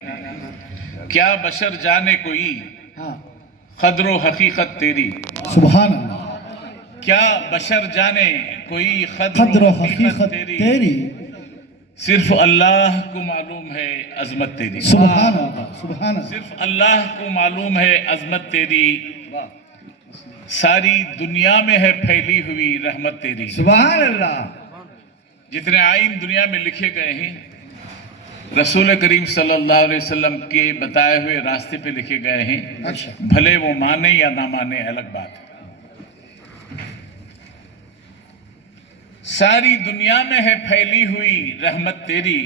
کیا بشر جانے کوئی ہاں قدر و حقیقت تیری، سبحان اللہ. کیا بشر جانے کوئی قدر و حقیقت تیری، صرف اللہ کو معلوم ہے عظمت تیری، سبحان اللہ سبحان اللہ. صرف اللہ کو معلوم ہے عظمت تیری، ساری دنیا میں ہے پھیلی ہوئی رحمت تیری. سبحان اللہ. جتنے آئین دنیا میں لکھے گئے ہیں رسول کریم صلی اللہ علیہ وسلم کے بتائے ہوئے راستے پہ لکھے گئے ہیں، اچھا بھلے وہ مانے یا نہ مانے الگ بات ہے. ساری دنیا میں ہے پھیلی ہوئی رحمت تیری،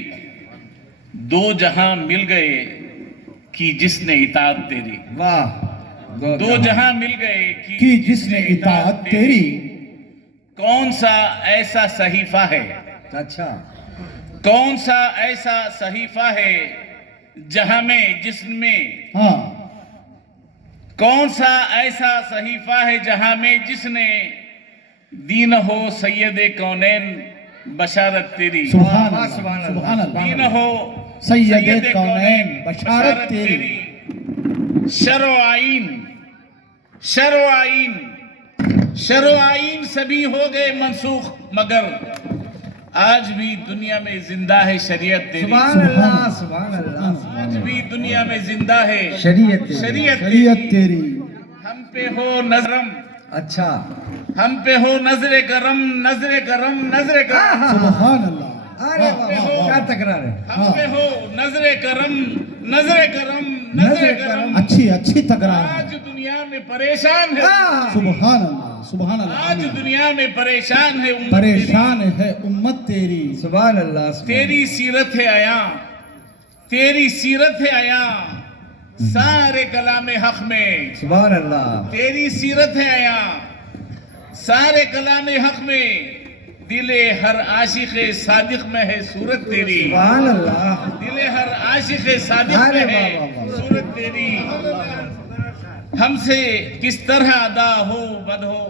دو جہاں مل گئے کی جس نے اطاعت تیری. واہ. دو جہاں مل گئے کہ جس نے اطاعت تیری، کون سا ایسا صحیفہ ہے، اچھا. کون سا ایسا صحیفہ ہے جہاں میں جس میں، ہاں کون سا ایسا صحیفہ ہے جہاں میں جس نے دین ہو سید کونین بشارت تیری. سبحان اللہ سبحان دین اللہ. ہو سید کونین بشارت تیری. شر و آئین، شر و آئین، شر و آئین سبھی ہو گئے منسوخ، مگر آج بھی دنیا میں زندہ ہے شریعت تیری. سبحان اللہ سبحان اللہ. آج بھی دنیا میں زندہ ہے شریعت تیری. شریعت شریعت تیری. ہم پہ ہو نظرم، اچھا. ہم پہ ہو نظر کرم، نظر کرم، نظر کرم. سبحان اللہ. ارے واہ واہ، کیا تکرار ہے. ہم پہ ہو نظر کرم، نظر کرم، نظر کرم. اچھی تکرار ہے. آج دنیا میں پریشان ہے، سبحان اللہ سبحان آج اللہ. دنیا میں پریشان ہے امت پریشان ہے امت تیری. سبحان اللہ. تیری سیرت ہے عیاں، تیری سیرت ہے عیاں سارے کلام حق میں. سبحان اللہ. تیری سیرت ہے عیاں سارے کلام حق میں، دل ہر عاشق صادق میں ہے صورت تیری. سبحان اللہ. دل ہر عاشق صادق میں ہے صورت تیری. ہم سے کس طرح ادا ہو بد ہو،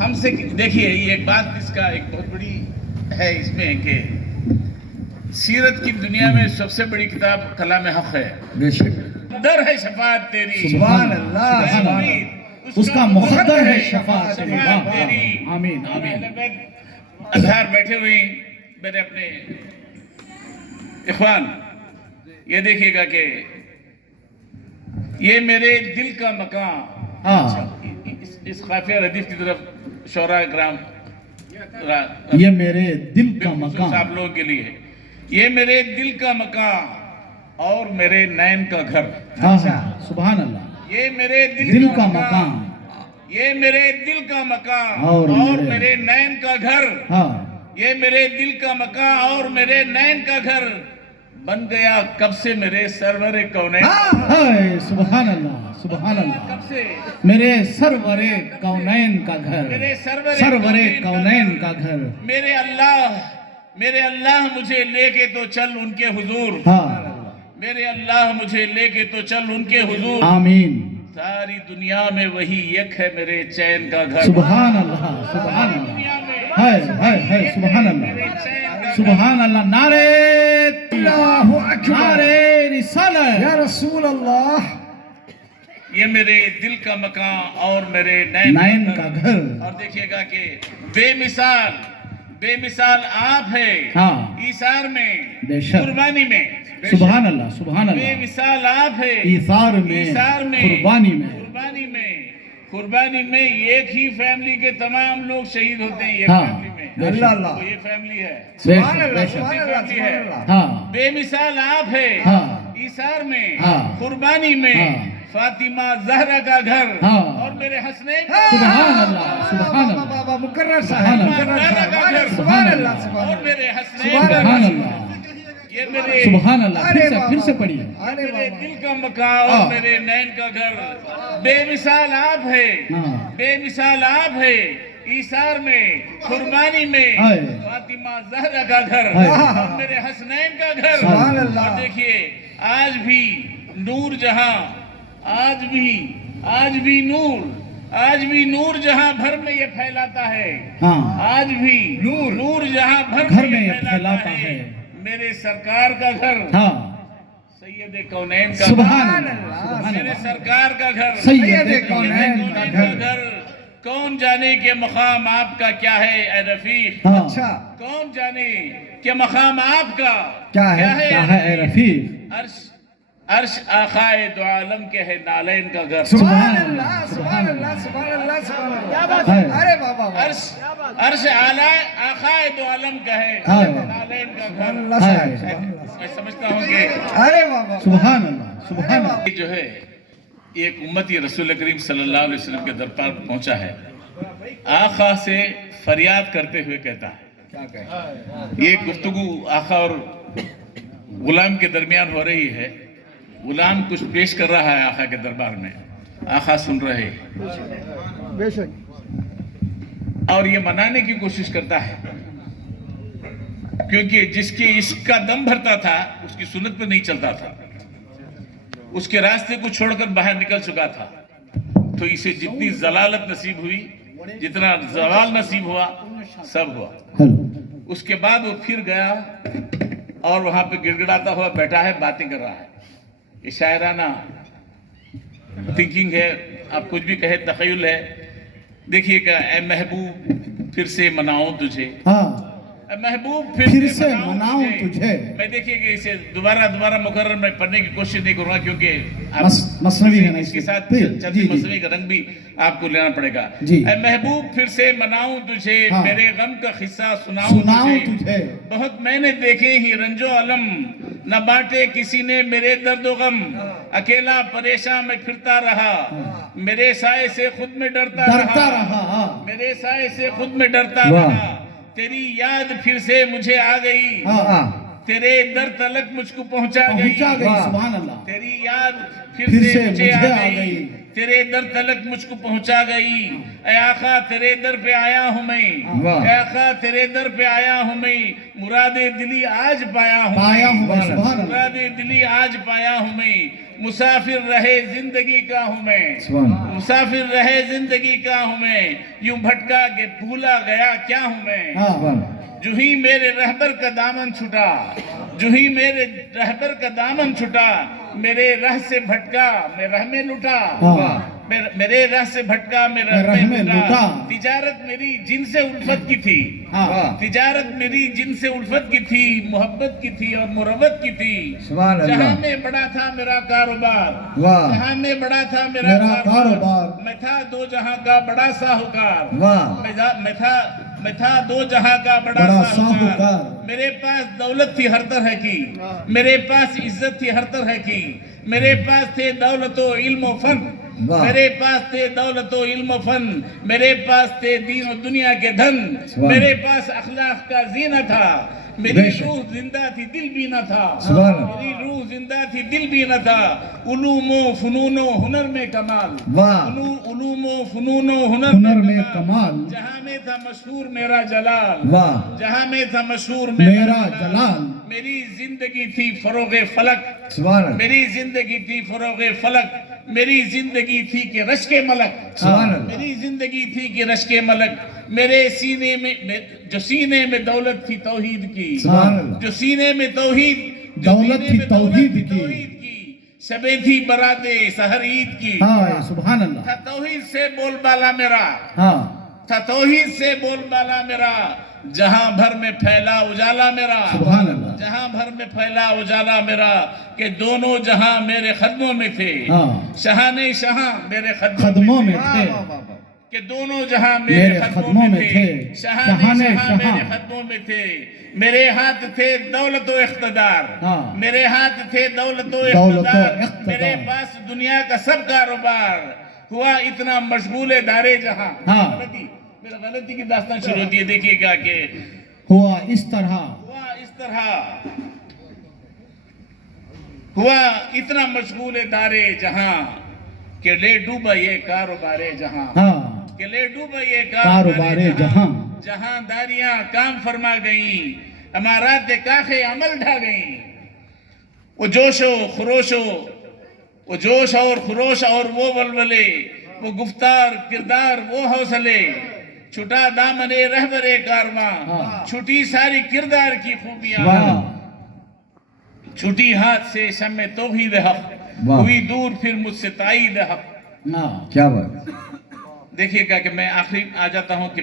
ہم سے دیکھیے یہ ایک بات اس کا ایک بہت بڑی ہے اس میں کہ سیرت کی دنیا میں سب سے بڑی کتاب کلام حق ہے. بے شک. مقدر ہے شفاعت تیری. سبحان اللہ. سبحان اللہ. اس کا مقدر ہے شفاعت تیری. شفاعت تیری. آمین آمین. اظہار بیٹھے ہوئے ہیں میرے اپنے اخوان، یہ دیکھیے گا کہ یہ میرے دل کا مکان. ہاں اس قافیہ ردیف کی طرف شعراء کرام یہ میرے دل کا مکان. آپ لوگوں کے لیے یہ میرے دل کا مکان اور میرے نین کا گھر. ہاں سبحان اللہ. یہ میرے دل کا مکان یہ میرے دل کا مکان اور میرے نین کا گھر. ہاں یہ میرے دل کا مکان اور میرے نین کا گھر بن گیا کب سے میرے سرور کونین. ہائے سبحان اللہ سبحان اللہ. کب سے میرے سرور کونین کا گھر. میرے سرور کونین کا گھر. میرے اللہ مجھے لے کے تو چل ان کے حضور. ہاں میرے اللہ مجھے لے کے تو چل ان کے حضور. آمین. ساری دنیا میں وہی یک ہے میرے چین کا گھر. سبحان اللہ سبحان اللہ. دنیا میں ہائے ہائے ہائے سبحان اللہ سبحان اللہ. نعرے اللہ اکبر. نعرے رسالت. یا رسول اللہ. یہ میرے دل کا مکان اور میرے نین کا گھر. اور دیکھیے گا کہ بے مثال آپ ہے ہاں ایثار میں، بے شک. قربانی میں. سبحان اللہ سبحان بے اللہ. مثال آپ ہے ایثار میں قربانی میں. قربانی میں ایک ہی فیملی کے تمام لوگ شہید ہوتے ہیں. یہ ہاں. فیملی میں بے شک. اللہ اللہ. تو یہ فیملی ہے. سبحان اللہ بے شک. سبحان اللہ سبحان اللہ. ہاں بے مثال آپ ہے ہاں ایثار میں، ہاں. قربانی میں. ہاں. فاطمہ زہرا کا گھر ہاں. اور میرے حسنین سبحان اللہ سبحان اللہ. بابا مقرر صاحب. مقرر صاحب. سبحان اللہ سبحان اور اللہ. میرے حسنین سبحان کا سبحان گھر. اللہ یہ میرے سبحان اللہ. پھر سے پڑھیے. ارے میرے بابا. دل کا مکان اور میرے نین کا گھر. بے مثال آپ ہے ہاں. بے مثال آپ ہے ایثار میں، قربانی میں. ہائے. فاطمہ زہرا کا گھر ہائے. اور میرے حسنین کا گھر. سبحان اللہ. اور دیکھیے آج بھی نور جہاں، آج بھی نور جہاں بھر میں یہ پھیلاتا ہے. ہاں آج بھی نور جہاں بھر گھر میں یہ یہ پھیلاتا ہے. میرے سرکار کا گھر. ہاں सैयद कौनैन का सुभान घर, अल्लाह, सुभान मेरे अल्लाह। सरकार का घर, सैयद कौनैन का घर। कौन जाने के मकाम आपका क्या है ए रफीक, हाँ, अच्छा कौन जाने के मकाम आपका क्या है? क्या है ए रफीक? अर्श अर्श आखाए दो आलम के है नालैन का घर, सुभान अल्लाह, सुभान अल्लाह, सुभान अल्लाह, सुभान अल्लाह। है। अरे बाबा वाह। अर्श अर्श आला आखाए दो आलम का है हाँ। नालैन का सुभान घर। अल्लाह साहब, सुभान अल्लाह। मैं समझता हूँ कि अरे बाबा सुभान अल्लाह, सुभान अल्लाह। ये जो है ये एक उम्मती रसूल करीम सल्लल्लाहु अलैहि वसल्लम के दरबार पर पहुंचा है, आका से फरियाद करते हुए कहता है, क्या कहे? ये गुफ्तगू आका और गुलाम के दरमियान हो रही है। गुलाम कुछ पेश कर रहा है आका के दरबार में, आका सुन रहे हैं बेशक और ये मनाने की कोशिश करता है, क्योंकि जिसके इश्क का दम भरता था उसकी सुन्नत पे नहीं चलता था, उसके रास्ते को छोड़कर बाहर निकल चुका था, तो इसे जितनी जलालत नसीब हुई, जितना जवाल नसीब हुआ, सब हुआ। हेलो, उसके बाद वो फिर गया और वहां पे गिड़गिड़ाता हुआ बैठा है, बातें कर रहा है। ये शायराना थिंकिंग है, आप कुछ भी कहे, तखय्युल है। देखिएगा, ए महबूब फिर से मनाऊं तुझे, हाँ, ए महबूब फिर से मनाऊं तुझे। मैं देखिएगा इसे दोबारा मुकर्रर में पढ़ने की कोशिश नहीं करूंगा, क्योंकि मसनवी है ना इसके इसमें। साथ जी, चलती जी। मसनवी का रंग भी आपको लेना पड़ेगा। जी। ए महबूब फिर से मनाऊं तुझे, हाँ। मेरे गम का किस्सा सुनाऊं सुनाऊं तुझे। बहुत मैंने देखे ही रंजो अलम, न बांटे किसी ने मेरे दर्दो गम, अकेला परेशान में फिरता रहा, मेरे साए से खुद में डरता रहा, हाँ। मेरे साए से खुद में डरता वाह। रहा, तेरी याद फिर से मुझे आ गई, हाँ, तेरे दर तलक मुझको पहुंचा पहुंचा गई, गई, सुभान अल्लाह। तेरी याद फिर फिर से से मुझे आ मुझे आ गई, गई। तेरे दर तलक मुझको पहुंचा गई। ऐ आका तेरे दर पे आया हूं मैं, वाह। ऐ आका तेरे दर पे आया हूं मैं, मुरादे दिली आज पाया हूं पाया हूं मैं, मैं, सुभान अल्लाह। मुरादे दिली आज पाया हूं मैं, मुसाफिर रहे जिंदगी का हूं मैं, सुभान अल्लाह। मुसाफिर रहे जिंदगी का हूं मैं, यूं भटका के भूला गया क्या हूं मैं, हाँ, सुभान जो ही मेरे रहबर का दामन छुटा, जो ही मेरे रहबर का दामन छुटा, मेरे रह से भटका मैं रह में लुटा, हाँ। मेरे रह से भटका मैं मैं रह रह में में लुटा। लुटा। तिजारत मेरी जिनसे उल्फत की थी, हाँ, तिजारत मेरी जिनसे उल्फत की थी, मोहब्बत की थी और मुरब्बत की थी। सुभान अल्लाह। जहां में बड़ा था मेरा कारोबार, वाह। जहां में बड़ा था मेरा मेरा कारोबार। मैं था दो जहां का बड़ा साहूकार, वाह। मैं था दो जहां का बड़ा बड़ा साहूकार। साहूकार। मेरे पास दौलत थी हर तरह की, मेरे पास इज्जत थी हर तरह की, मेरे पास थे दौलत व इल्म व फन, वाह। मेरे पास थे दौलत व इल्म व फन, मेरे पास थे दीन और दुनिया के धन, सुभान। मेरे पास अखलाक का जीना था, मेरी बेशक। रूह जिंदा थी दिल भी न था, सुभान। मेरी रूह जिंदा थी दिल भी न था। उलूमो फनूनो हुनर में कमाल, वाह। उलूमो फनूनो हुनर में कमाल। जहां में था मशहूर मेरा जलाल, वाह। जहां में था मशहूर मेरा जलाल। मेरी जिंदगी थी फरोगे फलक, सुभान अल्लाह। मेरी जिंदगी थी फरोगे फलक, मेरी जिंदगी थी कि रश्के मलक, सुभान अल्लाह। मेरी जिंदगी थी कि रश्के मलक, मेरे सीने में जो सीने में दौलत थी तौहीद की, सुभान अल्लाह। जो सीने में तौहीद जो दौलत सीने थी में तौहीद थी की। तौहीद की, शबे थी बराते सहर ईद की, हाँ, सुभान अल्लाह। था तौहीद से बोलबाला मेरा, हाँ, था तौहीद से बोलबाला मेरा, जहां भर में फैला उजाला मेरा, सुभान अल्लाह। जहां भर में फैला उजाला मेरा, कि दोनों जहां मेरे खदमों में थे, हाँ। शहाने शहां मेरे खदमों में वाह, थे, वाह, वाह, वाह। कि दोनों जहां मेरे खदमों में थे, शहाने शहाने शहां मेरे शहां। खदमों में थे, मेरे हाथ थे दौलत व इख्तदार, हाँ। मेरे हाथ थे दौलत व दौलत व इख्तदार, इख्तदार। मेरे पास दुनिया का सब कारोबार, हुआ इतना मशगूल दारे जहां। हाँ। मेरा गलती की दास्तान शुरू होती है, देखिएगा कि हुआ इस तरह, हुआ इस तरह, हुआ इतना मशगूल दारे जहां, के ले डूबा ये कारोबारे जहां, हाँ, के ले डूबा ये कारोबारे जहां, जहां दारियां काम फरमा गई, अमारात काखे अमल ढा गई। वो जोशो खरोशो, वो जोश और खरोश और वो वलवले, वो गुफ्तार किरदार वो हौसले, छुटा दामने रहबरे कारवां, हाँ। छुटी सारी किरदार की खूबियां, वाह, छूटी हाथ से शम्मे तौहीद हक, वाह। हुई दूर फिर मुझसे ताईद हक। क्या बात। देखिएगा कि मैं आखिरी आ जाता हूँ कि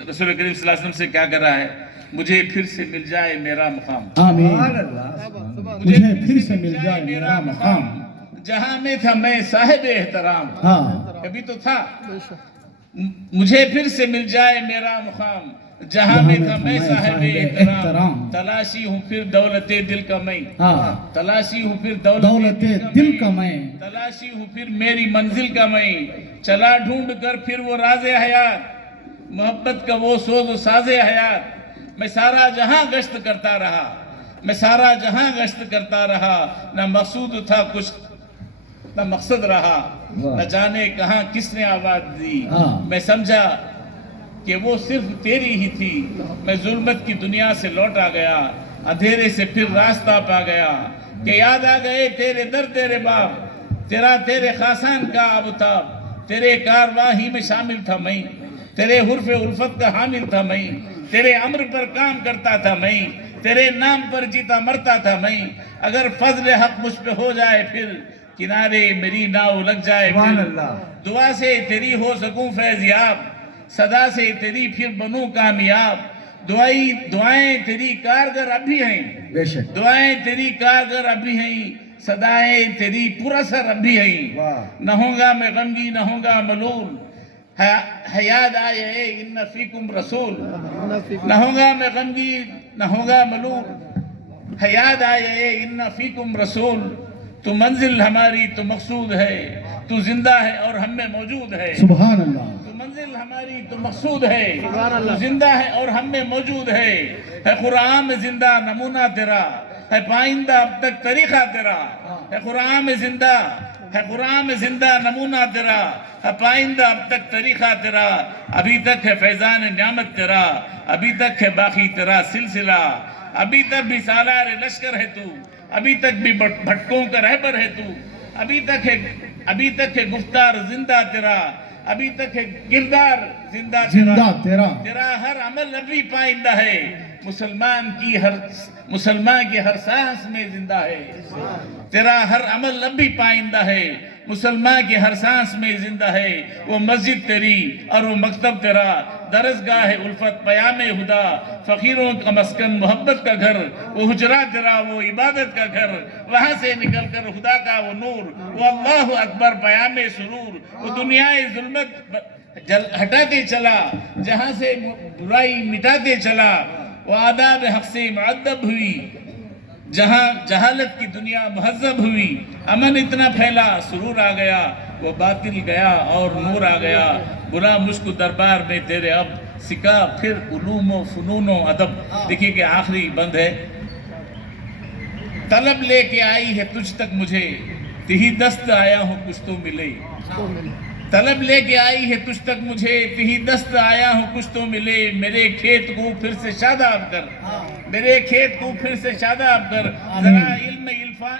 रसूल करीम सल्लल्लाहु अलैहि वसल्लम से क्या कर रहा है, मुझे फिर से मिल जाए मेरा मुकाम, आमीन। सुभान अल्लाह। मुझे फिर से मिल जाए मेरा मकाम, जहाँ में था मैं साहिब एहतराम। हाँ। कभी तो था। मुझे फिर से मिल जाए मेरा मुकाम, जहाँ में था मैं साहिब एहतराम। तलाशी हूँ फिर दौलते दिल का मैं, हाँ। तलाशी हूँ फिर दौलते दिल का मैं, तलाशी हूँ फिर मेरी मंजिल का मैं। चला ढूंढ कर फिर वो राज़े हयात, मोहब्बत का वो सोज़ साज़े हयात। मैं सारा जहां गश्त करता रहा, मैं सारा जहां गश्त करता रहा, ना मकसूद था कुछ ना मकसद रहा, न जाने कहां किसने आवाज दी। मैं समझा कि वो सिर्फ तेरी ही थी। मैं जुल्मत की दुनिया से लौट आ गया, अंधेरे से फिर रास्ता पा गया। कि याद आ गए तेरे दर तेरे बाप, तेरा तेरे खासान का आबताब। तेरे कारवाही में शामिल था मैं, तेरे हुर्फ उल्फत का हामिल था मैं। तेरे अम्र पर काम करता था मैं, तेरे नाम पर जीता मरता था मैं। अगर फजल हक मुझ पे हो जाए फिर, किनारे मेरी नाव लग जाए फिर। दुआ से तेरी हो सकूं फैज़याब, सदा से तेरी फिर बनूं कामयाब। दुआएं तेरी कारगर अब भी हैं, बेशक। दुआएं तेरी कारगर अब भी हैं, सदाएं तेरी पुरअसर अब भी हैं। न होगा मैं गमगी न होगा मलूल, है याद आए इन्ना फीकुम रसूल। न होगा मैं गमगी न होगा मलूल, है याद आए इन्ना फीकुम रसूल। तू मंजिल हमारी तो मकसूद है, तू जिंदा है और हम में मौजूद है। सुभान अल्लाह। तू मंजिल हमारी तो मकसूद है, तू जिंदा है और हम में मौजूद है। कुरान में जिंदा नमूना तेरा है, पाइंदा अब तक तरीका तेरा है। कुरान में जिंदा है, कुरान में जिंदा नमूना तेरा है, पाइंदा अब तक तरीका तेरा। अभी तक है फैजान नियामत तेरा, अभी तक है बाकी तेरा सिलसिला। अभी तक भी सालार लश्कर है तू, अभी तक भी भटकों का रहबर है तू। अभी तक है गुफ्तार जिंदा तेरा, अभी तक है किरदार जिंदा तेरा। तेरा हर अमल अभी पाइंदा है, मुसलमान की हर सांस में जिंदा है। तेरा हर अमल अभी पाइंदा है, मुसलमान की हर सांस में जिंदा है। वो मस्जिद तेरी और वो मकतब तेरा, दरसगाह है उल्फत पयाम हुदा। फकीरों का मस्कन मोहब्बत का घर, वो हुजरा तेरा वो इबादत का घर। वहां से निकल कर खुदा का वो नूर, वो अल्लाह अकबर पयाम सुरूर। वो दुनियाए जुल्मत हटाते चला, जहां से बुराई मिटाते चला। वो आदाब हक से मुअद्दब हुई, जहां जहालत की दुनिया मुहज्जब हुई। अमन इतना फैला सुरूर आ गया, वो बातिल गया और नूर आ गया। बुला मुश्क दरबार में तेरे अब, सिका फिर उलूम फनून अदब। देखिए कि आखिरी बंद है। तलब लेके आई है तुझ तक मुझे, तिही दस्त आया हूँ कुछ तो मिले। तलब लेके आई है तुझ तक मुझे, तिही दस्त आया हूँ कुछ तो मिले। मेरे खेत को फिर से शादाब कर, मेरे खेत को फिर से शादाब कर। जरा इल्म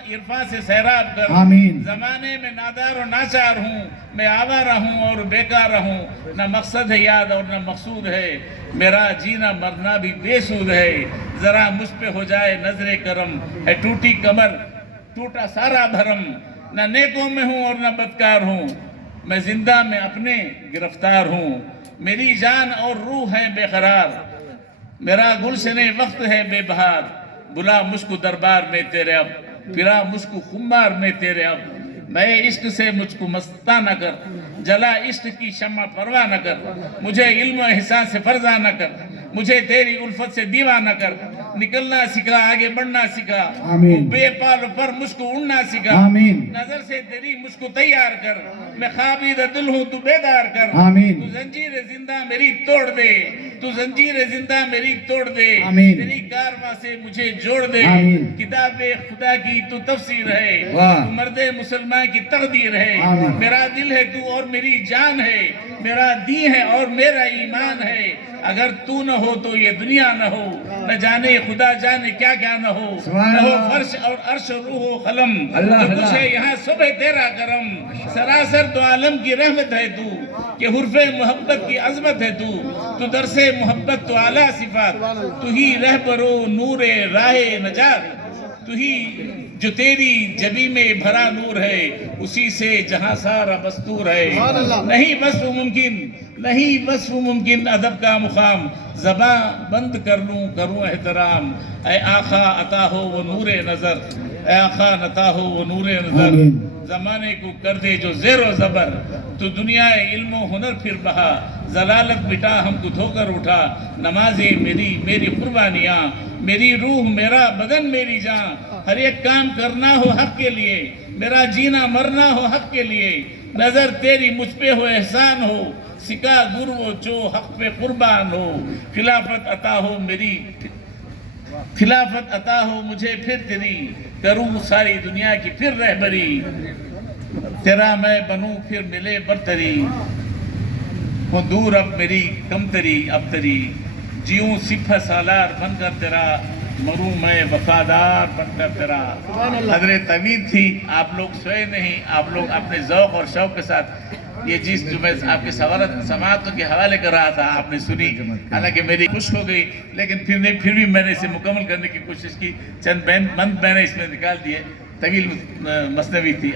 इरफा से सैराब कर। आमीन। जमाने में नादार और नाचार हूँ, मैं आवारा हूँ और बेकार हूँ। न मकसद है याद और न मकसूद है, मेरा जीना मरना भी बेसूद है। जरा मुझ पे हो जाए नजरे करम, है टूटी कमर टूटा सारा भरम। न नेकों में हूँ और न बदकार हूँ, मैं जिंदा में अपने गिरफ्तार हूँ। मेरी जान और रूह है बेकरार, मेरा गुलशने वक्त है बेबहार। बुला मुझको दरबार में तेरे अब, फिरा मुझको खुमार में तेरे अब। मैं इश्क से मुझको मस्ता न कर, जला इश्क की शम्मा परवाह न कर। मुझे इल्म एहसान से फर्जा न कर, मुझे तेरी उल्फत से दीवाना कर। निकलना सिखा आगे बढ़ना सिखा, बेपाल पर मुझको उड़ना सिखा। नजर से तेरी मुझको तैयार कर, मैं ख्वाबीदा दिल हूँ तू बेदार कर। तू जंजीर जिंदा मेरी तोड़ दे, तू जंजीर जिंदा मेरी तोड़ दे। तेरी कारवां से मुझे जोड़ दे, किताबे खुदा की तू तफसीर है, तू मर्दे मुसलमान की तकदीर है। मेरा दिल है तू और मेरी जान है, मेरा दी है और मेरा ईमान है। अगर तू न हो तो ये दुनिया न हो, न जाने खुदा जाने क्या क्या न हो। न हो फर्श और अर्श और रूह हो कलम, जो कुछ है यहाँ सब है तेरा करम। सरासर दो आलम की रहमत है तू, कि हुर्फे मोहब्बत की अजमत है तू। तू दरसे मोहब्बत तो आला सिफात, तू ही रहबरो नूरे राहे नजात। تو ہی جو تیری جبی میں بھرا نور ہے اسی سے جہاں سارا بستور ہے نہیں وصف ممکن نہیں وصف ممکن ادب کا مقام زباں بند کر لوں کروں احترام اے آقا عطا ہو وہ نور نظر اے آقا عطا ہو وہ نور نظر زمانے کو کر دے جو زیر و زبر تو دنیا علم و ہنر پھر بہا ضلالت مٹا ہم کو دھو کر اٹھا نمازیں میری قربانیاں میری روح میرا بدن میری جان ہر ایک کام کرنا ہو حق کے لیے میرا جینا مرنا ہو حق کے لیے نظر تیری مجھ پہ ہو احسان ہو سکا گر و چو حق پہ قربان ہو خلافت عطا ہو میری خلافت عطا ہو مجھے پھر تیری کروں ساری دنیا کی پھر رہبری تیرا میں بنوں پھر ملے برتری ہوں دور اب میری کمتری اب تری جیوں سپہ سالار بن کر تیرا مروں میں وفادار بن کر تیرا حضرت طویل تھی آپ لوگ سوئے نہیں آپ لوگ اپنے ذوق اور شوق کے ساتھ یہ چیز جو میں آپ کے سماعتوں کے حوالے کر رہا تھا آپ نے سنی حالانکہ میری خوش ہو گئی لیکن پھر بھی میں نے اسے مکمل کرنے کی کوشش کی چند بند میں نے اس میں نکال دیے طویل مثنوی تھی